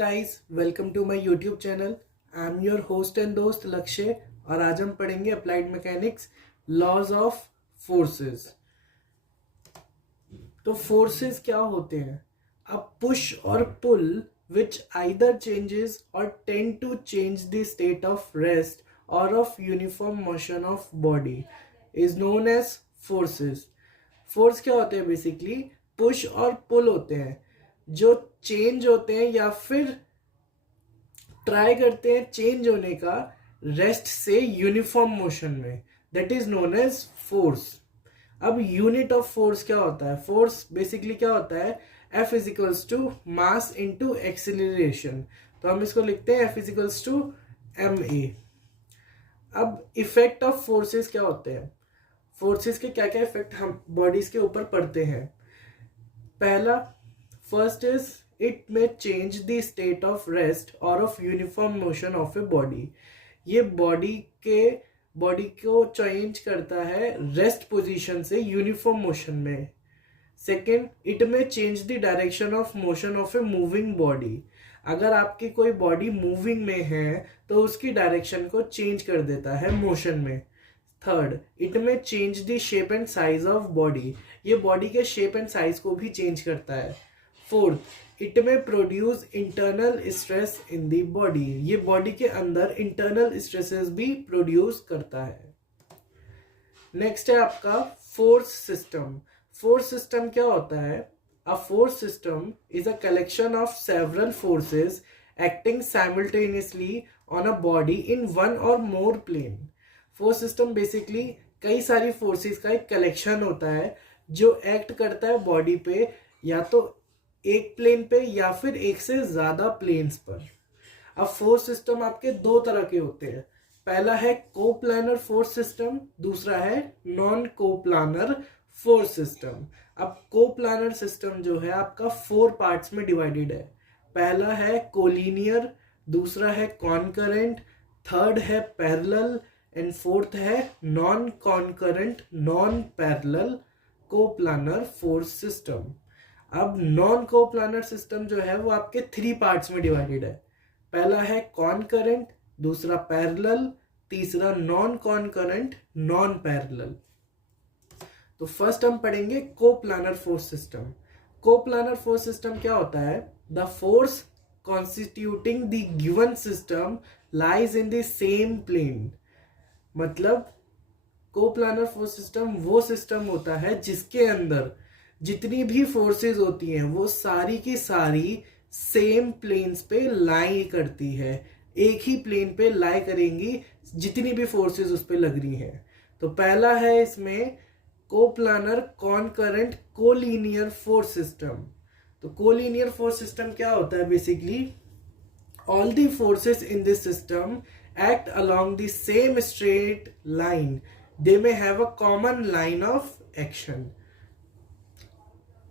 Guys, welcome to my YouTube channel. I am your host and दोस्त लक्ष्य और आज हम पढ़ेंगे applied mechanics laws of forces. तो फोर्सेस क्या होते हैं? अ पुश और पुल विच आइदर चेंजेस और tend to change the state of rest और of uniform motion of body is known as forces. Force क्या होते हैं? बेसिकली पुश और पुल होते हैं जो चेंज होते हैं या फिर ट्राई करते हैं चेंज होने का रेस्ट से यूनिफॉर्म मोशन में, that is known as force. अब यूनिट ऑफ फोर्स क्या होता है? फोर्स बेसिकली क्या होता है? F is equals to mass into acceleration. तो हम इसको लिखते हैं F is equals to ma। अब इफेक्ट ऑफ फोर्सेस क्या होते हैं? फोर्सेस के क्या क्या इफेक्ट हम बॉडीज के ऊपर पड़ते हैं? पहला, first is it may change the state of rest और of uniform motion of a body. ये बॉडी को चेंज करता है रेस्ट पोजीशन से यूनिफॉर्म मोशन में। Second, it may change the direction of motion of a moving body. अगर आपकी कोई बॉडी मूविंग में है तो उसकी डायरेक्शन को चेंज कर देता है मोशन में। Third, it may change the shape and size of body. ये बॉडी के शेप एंड साइज को भी चेंज करता है। फोर्थ, इट में produce internal stress in the body. ये बॉडी के अंदर इंटरनल स्ट्रेसेस भी प्रोड्यूस करता है। नेक्स्ट है आपका फोर्स सिस्टम। फोर्स सिस्टम क्या होता है? A force system is a collection of several forces acting simultaneously on a body in one और मोर प्लेन। फोर्स सिस्टम बेसिकली कई सारी फोर्सेस का एक कलेक्शन होता है जो एक्ट करता है बॉडी पे, या तो एक प्लेन पे या फिर एक से ज्यादा प्लेन्स पर। अब फोर्स सिस्टम आपके दो तरह के होते हैं। पहला है कोप्लानर फोर्स सिस्टम, दूसरा है नॉन कोप्लानर फोर्स सिस्टम। अब कोप्लानर सिस्टम जो है आपका 4 पार्ट्स में डिवाइडेड है। पहला है कोलिनियर, दूसरा है कॉन्करेंट, थर्ड है पैरेलल एंड फोर्थ है non concurrent non parallel coplanar force system. अब नॉन कोप्लानर सिस्टम जो है वो आपके 3 पार्ट्स में डिवाइडेड है। पहला है कॉन्करेंट, दूसरा पैरेलल, तीसरा नॉन कॉन्करेंट नॉन पैरेलल। तो फर्स्ट हम पढ़ेंगे coplanar force system. Coplanar force system क्या होता है? The force constituting the given system lies in the same plane. मतलब कोप्लानर फोर्स सिस्टम वो सिस्टम होता है जिसके अंदर जितनी भी फोर्सेस होती हैं वो सारी की सारी सेम प्लेन्स पे लाई करती है, एक ही प्लेन पे लाई करेंगी जितनी भी फोर्सेस उस पे लग रही हैं। तो पहला है इसमें coplanar concurrent collinear force system. तो कोलिनियर फोर्स सिस्टम क्या होता है? Basically all the forces in this system act along the same straight line. They may have a common line of action.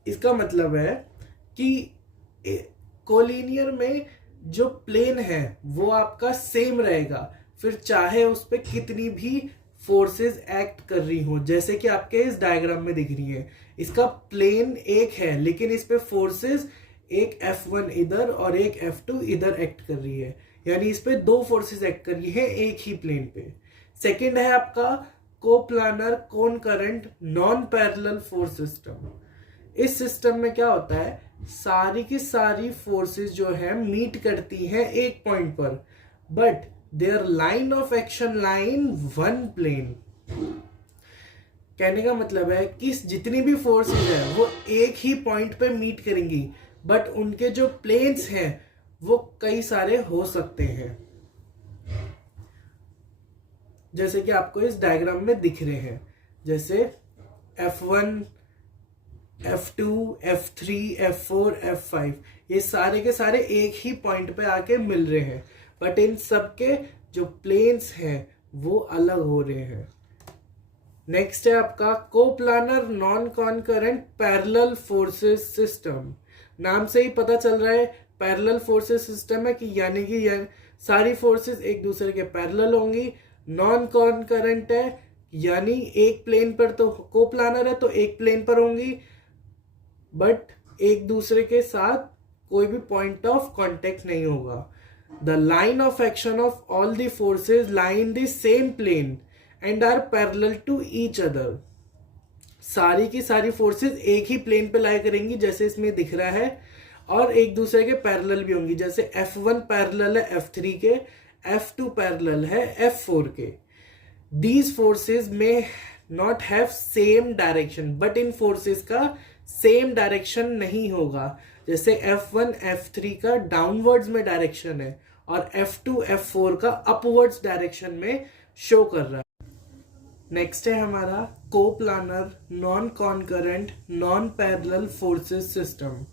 इसका मतलब है कि कोलिनियर में जो प्लेन है वो आपका सेम रहेगा, फिर चाहे उस पर कितनी भी फोर्सेस एक्ट कर रही हो, जैसे कि आपके इस डायग्राम में दिख रही है। इसका प्लेन एक है लेकिन इस पे फोर्सेस एक F1 इधर और एक F2 इधर एक्ट कर रही है, यानी इस पे 2 फोर्सेस एक्ट कर रही है एक ही प्लेन पे। सेकंड है आपका coplanar concurrent non parallel force system. इस सिस्टम में क्या होता है? सारी की सारी फोर्सेस जो है मीट करती हैं एक पॉइंट पर, but their line of action lie in one plane. कहने का मतलब है कि जितनी भी फोर्सेस है वो एक ही पॉइंट पे मीट करेंगी, बट उनके जो प्लेन्स हैं वो कई सारे हो सकते हैं, जैसे कि आपको इस डायग्राम में दिख रहे हैं। जैसे F1, F2, F3, F4, F5, ये सारे के सारे एक ही पॉइंट पे आके मिल रहे हैं, बट इन सबके जो प्लेन्स हैं वो अलग हो रहे हैं। नेक्स्ट है आपका coplanar non concurrent parallel forces system. नाम से ही पता चल रहा है पैरेलल फोर्सेस सिस्टम है कि यानी कि सारी फोर्सेस एक दूसरे के पैरेलल होंगी। नॉन कॉन्करेंट है यानी एक प्लेन पर, तो कोप्लानर है तो एक प्लेन पर होंगी, बट एक दूसरे के साथ कोई भी पॉइंट ऑफ कांटेक्ट नहीं होगा। The line of action of all the forces lie in the same plane and are parallel to each other. सारी की सारी फोर्सेस एक ही प्लेन पे लाई करेंगी जैसे इसमें दिख रहा है, और एक दूसरे के पैरेलल भी होंगी। जैसे F1 पैरेलल है F3 के, F2 पैरेलल है F4 के। These forces may not have same direction, but in forces का सेम डायरेक्शन नहीं होगा। जैसे F1 F3 का डाउनवर्ड्स में डायरेक्शन है और F2 F4 का अपवर्ड्स डायरेक्शन में शो कर रहा है। नेक्स्ट है हमारा coplanar non concurrent non parallel forces system.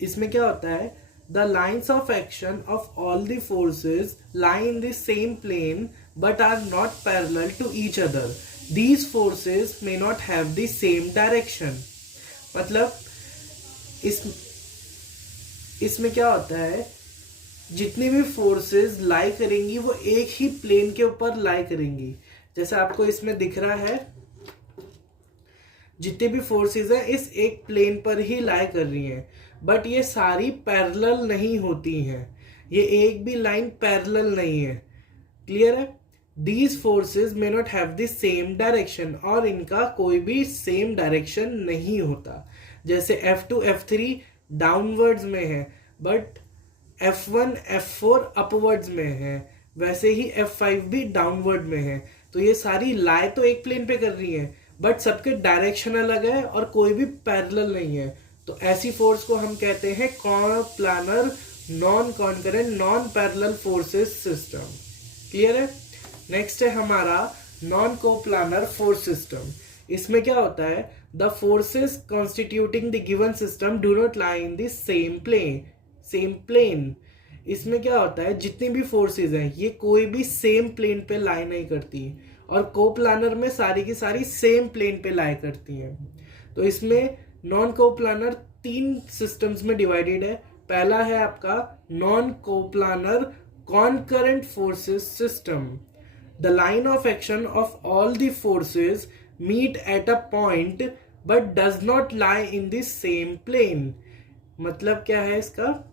इसमें क्या होता है, the lines of action of all the forces lie in the same plane but are not parallel to each other. These forces may not have the same direction. मतलब इसमें क्या होता है, जितनी भी फोर्सेस लाई करेंगी वो एक ही प्लेन के ऊपर लाई करेंगी। जैसे आपको इसमें दिख रहा है, जितनी भी फोर्सेस हैं इस एक प्लेन पर ही लाई कर रही हैं, बट ये सारी पैरेलल नहीं होती हैं। ये एक भी लाइन पैरेलल नहीं है। क्लियर है? These forces may not have the same direction, और इनका कोई भी सेम डायरेक्शन नहीं होता। जैसे F2 F3 डाउनवर्ड्स में है, बट F1 F4 अपवर्ड्स में है, वैसे ही F5 भी डाउनवर्ड में है। तो ये सारी लाई तो एक प्लेन पे कर रही हैं, बट सबके डायरेक्शन अलग है और कोई भी पैरेलल नहीं है। तो ऐसी फोर्स को हम कहते हैं coplanar non concurrent non parallel forces system. Clear है? नेक्स्ट है हमारा नॉन कोप्लानर फोर्स सिस्टम। इसमें क्या होता है, the forces constituting the given system do not lie in the same plane. इसमें क्या होता है, जितनी भी फोर्सेस हैं ये कोई भी सेम प्लेन पे लाई नहीं करती, और कोप्लानर में सारी की सारी सेम प्लेन पे लाई करती हैं। तो इसमें नॉन कोप्लानर 3 सिस्टम्स में डिवाइडेड है। पहला है आपका non coplanar concurrent forces system. The line of action of all the forces meet at a point but does not lie in the same plane. मतलब क्या है इसका,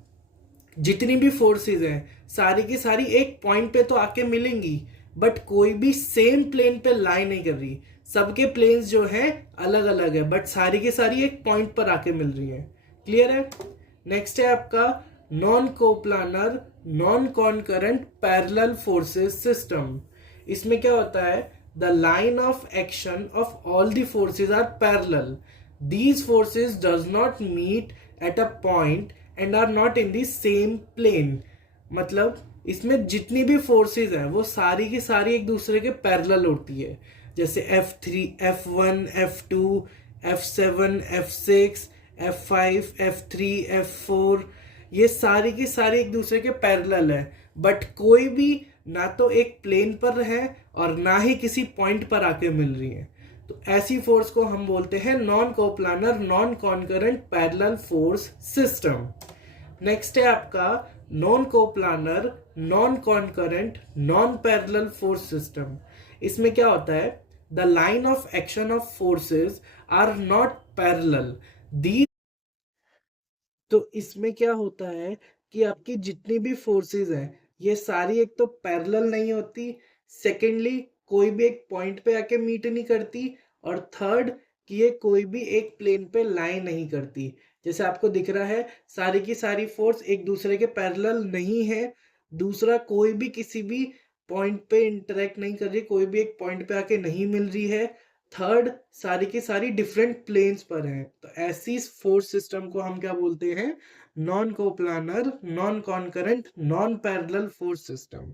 जितनी भी फोर्सेस हैं सारी की सारी एक पॉइंट पे तो आके मिलेंगी, बट कोई भी सेम प्लेन पे लाई नहीं कर रही। सबके प्लेन्स जो हैं अलग अलग है, बट सारी की सारी एक पॉइंट पर आके मिल रही है। क्लियर है? नेक्स्ट है आपका non coplanar non concurrent parallel forces system. इसमें क्या होता है, the line of action of all the forces are parallel. These forces does not meet at a point and are not in the same plane. मतलब इसमें जितनी भी forces हैं वो सारी की सारी एक दूसरे के पैरेलल होती है। जैसे F3 F1 F2 F7 F6 F5 F3 F4, ये सारी की सारी एक दूसरे के पैरेलल है, बट कोई भी ना तो एक प्लेन पर है और ना ही किसी पॉइंट पर आके मिल रही है। तो ऐसी फोर्स को हम बोलते हैं non coplanar non concurrent parallel force system. Next है आपका non coplanar non concurrent non parallel force system. इसमें क्या होता है, the line of action of forces are not parallel. दी तो इसमें क्या होता है कि आपकी जितनी भी फोर्सेस हैं ये सारी एक तो पैरेलल नहीं होती, सेकेंडली कोई भी एक पॉइंट पे आके मीट नहीं करती, और थर्ड कि ये कोई भी एक प्लेन पे लाई नहीं करती। जैसे आपको दिख रहा है सारी की सारी फोर्स एक दूसरे के पैरेलल नहीं है। दूसरा, कोई भी किसी भी पॉइंट पे इंटरेक्ट नहीं कर रही, कोई भी एक पॉइंट पे आके नहीं मिल रही है। थर्ड, सारी की सारी डिफरेंट प्लेन्स पर हैं। तो ऐसी फोर्स सिस्टम को हम क्या बोलते हैं, non coplanar non concurrent non parallel force system.